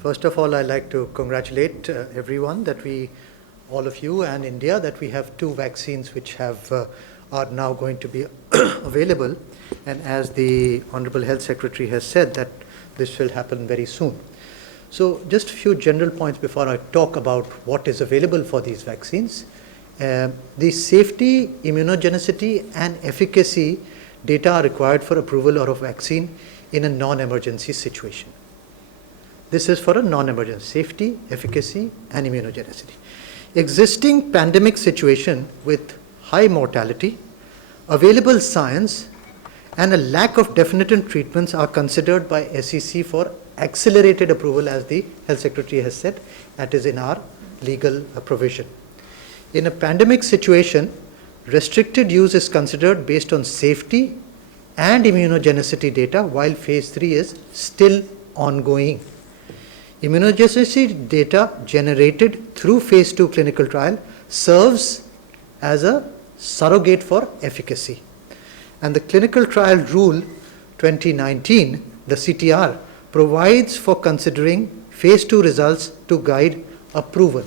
First of all, I'd like to congratulate everyone all of you and India, that we have 2 vaccines which are now going to be available. And as the Honorable Health Secretary has said, that this will happen very soon. So just a few general points before I talk about what is available for these vaccines. The safety, immunogenicity and efficacy data are required for approval of a vaccine in a non-emergency situation. This is for a non-emergency: safety, efficacy and immunogenicity. Existing pandemic situation with high mortality, available science and a lack of definitive treatments are considered by SEC for accelerated approval, as the Health Secretary has said. That is in our legal provision. In a pandemic situation, restricted use is considered based on safety and immunogenicity data, while phase 3 is still ongoing. Immunogenicity data generated through phase 2 clinical trial serves as a surrogate for efficacy. And the clinical trial rule 2019, the CTR, provides for considering phase 2 results to guide approval.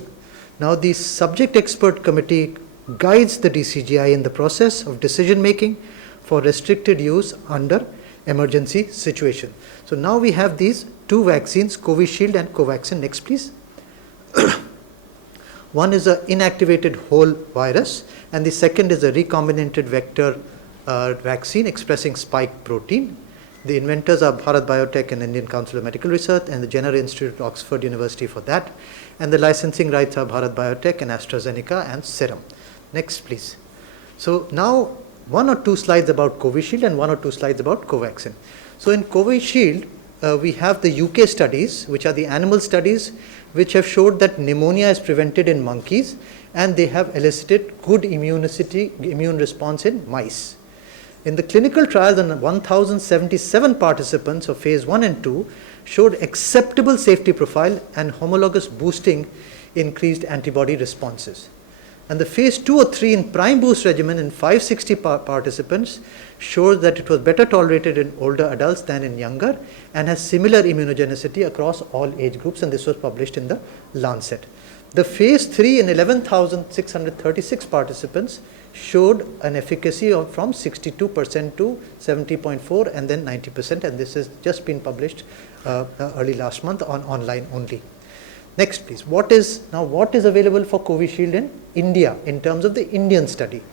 Now, the subject expert committee guides the DCGI in the process of decision making for restricted use under emergency situation. So now we have these 2 vaccines, Covishield and Covaxin. Next, please. One is an inactivated whole virus, and the second is a recombinant vector vaccine expressing spike protein. The inventors are Bharat Biotech and Indian Council of Medical Research and the Jenner Institute at Oxford University for that. And the licensing rights are Bharat Biotech and AstraZeneca and Serum. Next, please. So now 1 or 2 slides about Covishield and 1 or 2 slides about Covaxin. So in Covishield, we have the UK studies, which are the animal studies, which have showed that pneumonia is prevented in monkeys, and they have elicited good immune response in mice. In the clinical trials, 1,077 participants of phase 1 and 2 showed acceptable safety profile, and homologous boosting increased antibody responses. And the phase 2 or 3 in prime boost regimen in 560 participants showed that it was better tolerated in older adults than in younger, and has similar immunogenicity across all age groups, and this was published in the Lancet. The phase 3 in 11,636 participants showed an efficacy of from 62% to 70.4% and then 90%, and this has just been published early last month on online only. Next, please. What is available for Covishield in India in terms of the Indian study?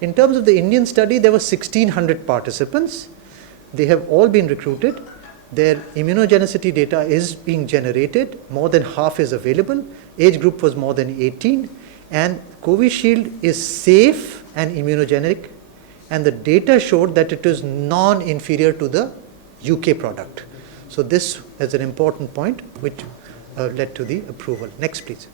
In terms of the Indian study, there were 1,600 participants. They have all been recruited. Their immunogenicity data is being generated. More than half is available. Age group was more than 18. And Covishield is safe and immunogenic. And the data showed that it is non-inferior to the UK product. So this is an important point which led to the approval. Next, please.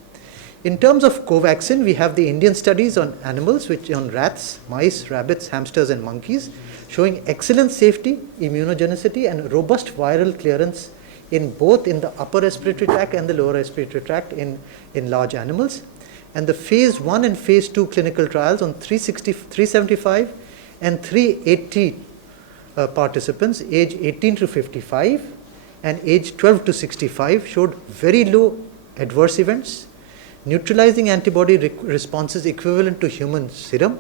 In terms of Covaxin, we have the Indian studies on animals, which on rats, mice, rabbits, hamsters and monkeys, showing excellent safety, immunogenicity and robust viral clearance in both in the upper respiratory tract and the lower respiratory tract in large animals. And the phase 1 and phase 2 clinical trials on 375 and 380 participants age 18 to 55 and age 12 to 65 showed very low adverse events, neutralizing antibody responses equivalent to human serum,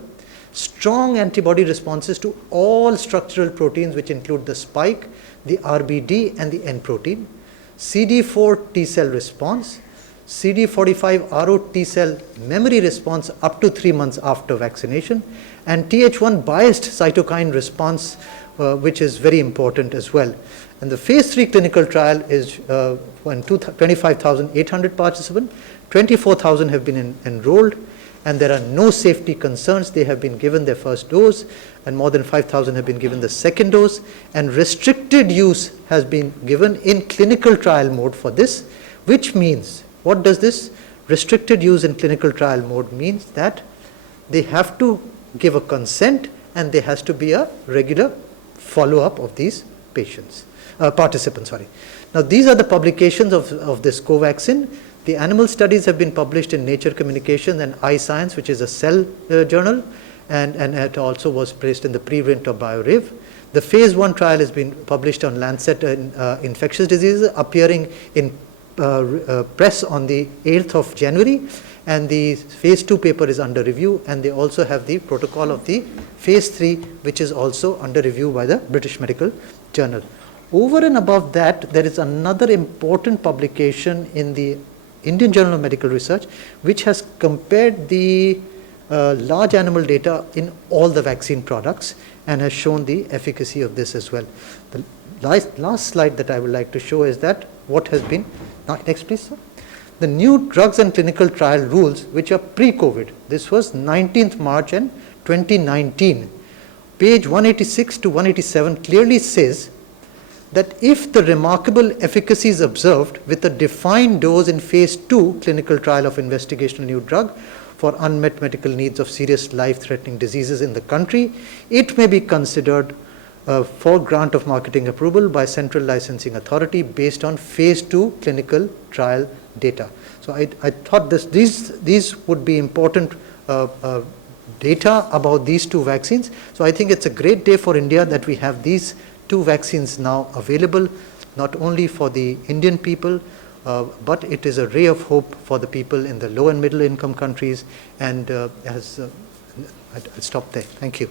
strong antibody responses to all structural proteins, which include the spike, the RBD and the N protein, CD4 T cell response, CD45 RO T cell memory response up to 3 months after vaccination, and Th1 biased cytokine response, which is very important as well. And the phase 3 clinical trial is 25,800 participants, 24,000 have been enrolled, and there are no safety concerns. They have been given their first dose, and more than 5,000 have been given the second dose, and restricted use has been given in clinical trial mode for this, which means, what does this restricted use in clinical trial mode means? That they have to give a consent, and there has to be a regular follow-up of these participants. Now, these are the publications of this Covaxin. The animal studies have been published in Nature Communications and iScience, which is a cell journal, and it also was placed in the preprint of BioRiv. The phase 1 trial has been published on Lancet Infectious Diseases, appearing in press on the 8th of January, and the phase 2 paper is under review, and they also have the protocol of the phase 3, which is also under review by the British Medical Journal. Over and above that, there is another important publication in the Indian Journal of Medical Research, which has compared the large animal data in all the vaccine products and has shown the efficacy of this as well. The last slide that I would like to show is that what has been, next please sir. The new drugs and clinical trial rules, which are pre-COVID, this was 19th March and 2019. Page 186 to 187 clearly says that if the remarkable efficacy is observed with a defined dose in phase 2 clinical trial of investigational new drug for unmet medical needs of serious life-threatening diseases in the country, it may be considered for grant of marketing approval by Central Licensing Authority based on phase 2 clinical trial data. So I thought these would be important data about these two vaccines. So I think it's a great day for India that we have these two vaccines now available, not only for the Indian people, but it is a ray of hope for the people in the low and middle income countries. And I'll stop there. Thank you.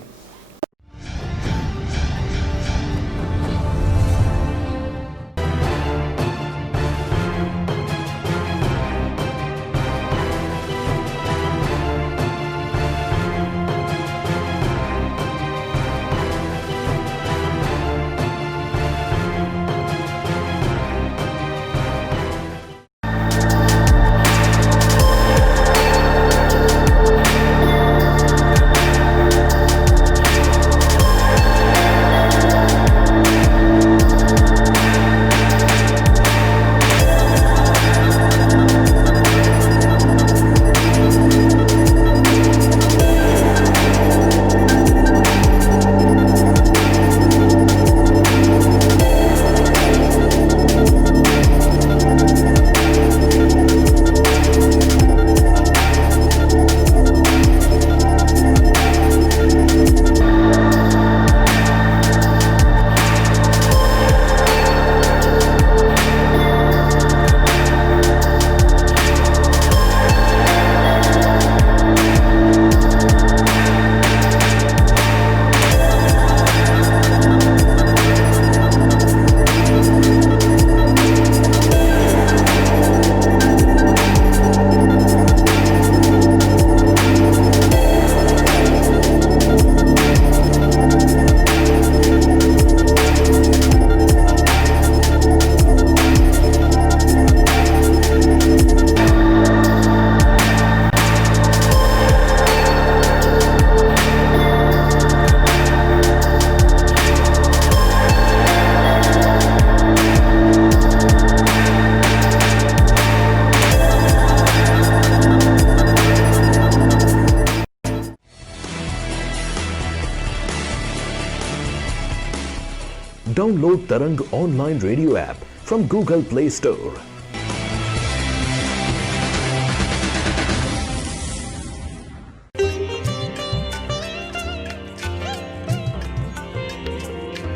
Download Tarang online radio app from Google Play Store.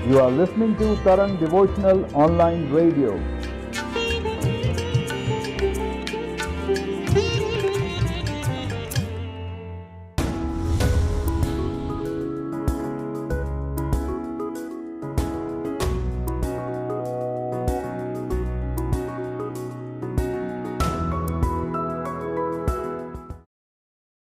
You are listening to Tarang Devotional Online Radio.